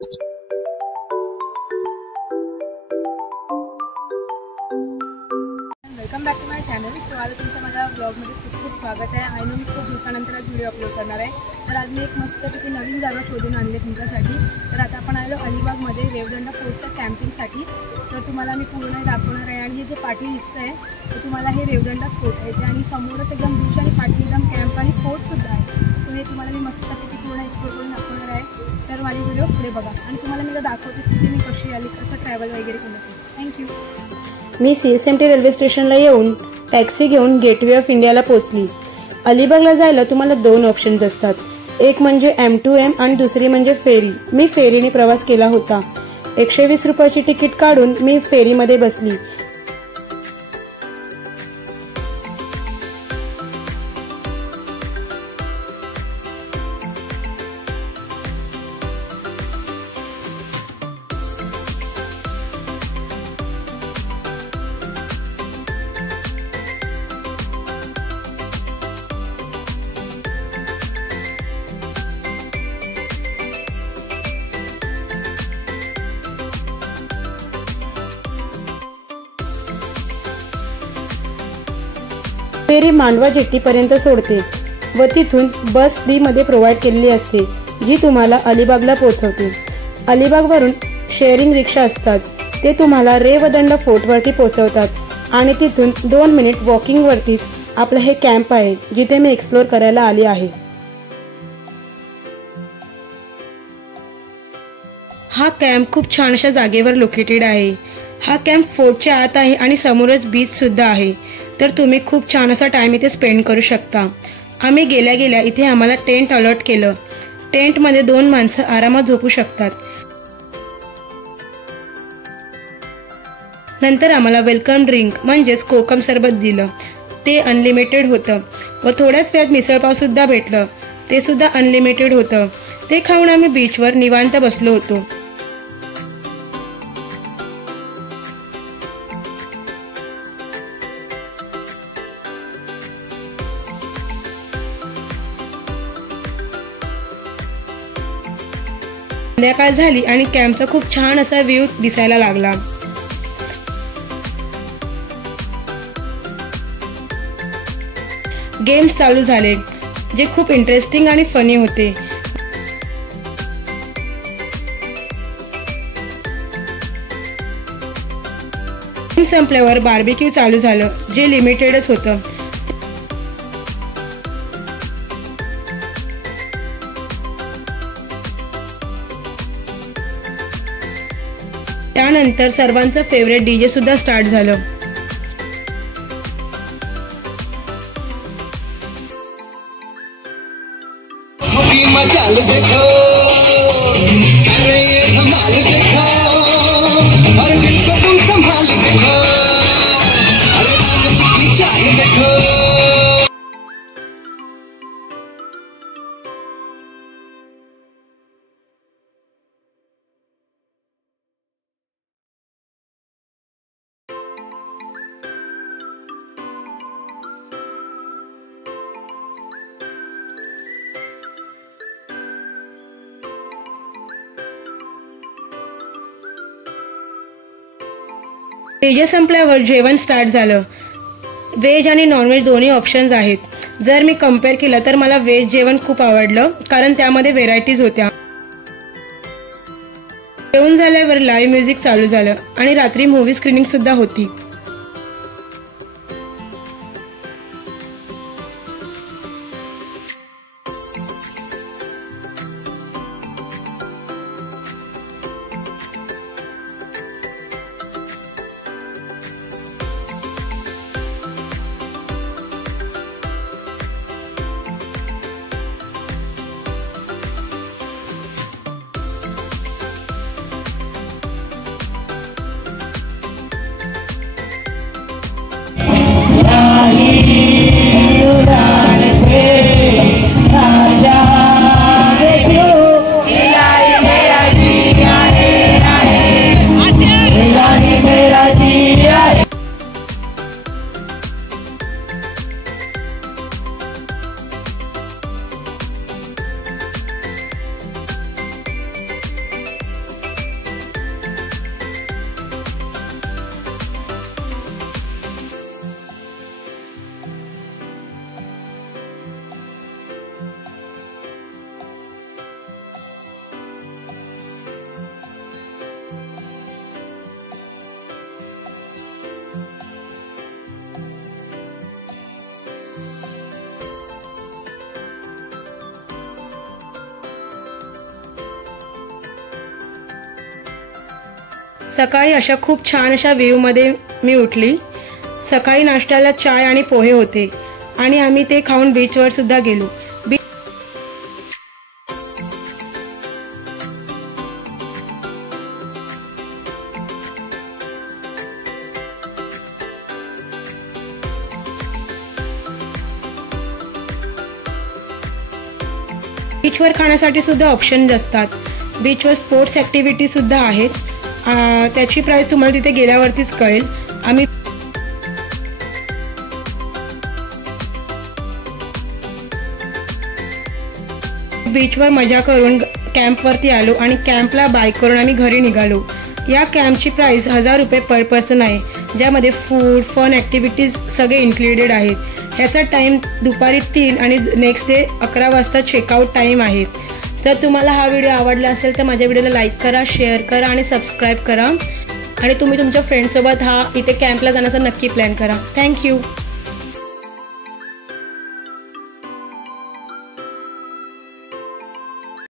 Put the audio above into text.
Welcome back to my channel. So आज तुमचं माझ्या ब्लॉगमध्ये खूप खूप स्वागत आहे. आणि मी खूप दिवसानंतर आज व्हिडिओ अपलोड करणार आहे. तर आज मी एक मस्तपैकी नवीन जागा शोधून आणली तुमच्यासाठी. तर आता आपण आलो अलिबागमध्ये रेवदंडा फोर्टच्या कॅम्पिंगसाठी. तर तुम्हाला मी पूर्ण दाखवणार आहे. आणि हे जे पाठी दिसतं आहे तर तुम्हाला हे रेवदंडाच फोर्ट आहे. आणि समोरच एकदम बीच आणि पाठी एकदम कॅम्प आणि फोर्टसुद्धा आहे. सो हे तुम्हाला मी मस्तपैकी पूर्ण एक्सप्लोर करून दाखवणार आहे. तर माझी व्हिडिओ पुढे बघा. आणि तुम्हाला मी दाखवते की मी कशी आली, कसं ट्रॅव्हल वगैरे केलं. थँक्यू. मी CSMT रेल्वे स्टेशनला येऊन टॅक्सी घेऊन गेटवे ऑफ इंडियाला पोहोचली. अलिबागला जायला तुम्हाला 2 ऑप्शन्स असतात. एक म्हणजे M2M आणि दुसरी म्हणजे फेरी. मी फेरीने प्रवास केला होता. 120 रुपयाची तिकीट काढून मी फेरीमध्ये बसली. फेरी मांडवा जेट्टीपर्यंत सोडते व तिथून बस फ्रीमध्ये प्रोव्हाइड केलेली असते, जी तुम्हाला अलिबागला पोहोचवते. अलिबागवरून शेअरिंग रिक्षा असतात. ते तुम्हाला रेवदंडा फोर्टवरती पोहोचवतात आणि तिथून 2 मिनिट वॉकिंगवरतीच आपलं हे कॅम्प आहे, जिथे मी एक्सप्लोर करायला आली आहे. हा कॅम्प खूप छान अशा जागेवर लोकेटेड आहे. हा कॅम्प फोर्टच्या आत आहे आणि समोरच बीच सुद्धा आहे. तर तुम्ही खूप छान असा टाइम इथे स्पेंड करू शकता. आम्ही गेल्या गेल्या इथे आम्हाला टेंट अलॉट केलं. टेंटमध्ये 2 माणसं आरामात झोपू शकतात. नंतर आम्हाला वेलकम ड्रिंक म्हणजेच कोकम सरबत दिलं. ते अनलिमिटेड होतं व थोड्याच वेळात मिसळपाव सुद्धा भेटलं. ते सुद्धा अनलिमिटेड होतं. ते खाऊन आम्ही बीचवर निवांत बसलो होतो. संध्याकाळ झाली आणि कॅम्पचा खूप छान असा व्ह्यू दिसायला लागला. गेम्स चालू झाले, जे खूप इंटरेस्टिंग आणि फनी होते. गेम संपल्यावर बार्बेक्यू चालू झालं, जे लिमिटेडच होतं. त्यानंतर सर्वांचं फेवरेट DJ सुद्धा स्टार्ट झालं. DJ संपल्यावर जेवण स्टार्ट झालं. व्हेज आणि नॉनव्हेज दोन्ही ऑप्शन्स आहेत. जर मी कम्पेअर केलं तर मला व्हेज जेवण खूप आवडलं, कारण त्यामध्ये व्हेरायटीज होत्या. जेवण झाल्यावर लाईव्ह म्युझिक चालू झालं आणि रात्री मूव्ही स्क्रीनिंग सुद्धा होती. सकाळी अशा खूप छान अशा व्ह्यूमध्ये मी उठली। सकाळी नाश्त्याला चाय आणि पोहे होते आणि आम्ही ते खाऊन बीचवर सुद्धा गेलो। बीचवर खाण्यासाठी सुद्धा ऑप्शन्स असतात। बीचवर स्पोर्ट्स ॲक्टिव्हिटी सुद्धा आहेत। त्याची प्राइस तुम्हाला तिथे गेल्यावरतीच कळेल। आम्ही बीचवर मजा करून कॅम्पवरती आलो आणि कॅम्पला बाय करून आम्ही घरी निघालो। या कॅम्पची प्राइस 1000 रुपये पर पर्सन आहे, ज्यामध्ये फूड, फन ॲक्टिव्हिटीज सगळे इन्क्लुडेड आहेत। ह्याचा टाइम दुपारी 3 आणि नेक्स्ट डे 11 वाजता चेकआउट टाइम आहे। जर तुम्हाला हा व्हिडिओ आवडला असेल तर माझ्या व्हिडिओला लाईक करा, शेअर करा आणि सबस्क्राईब करा आणि तुम्ही तुमच्या फ्रेंड्ससोबत इथे कॅम्पला जाण्याचा नक्की प्लॅन करा। थँक्यू।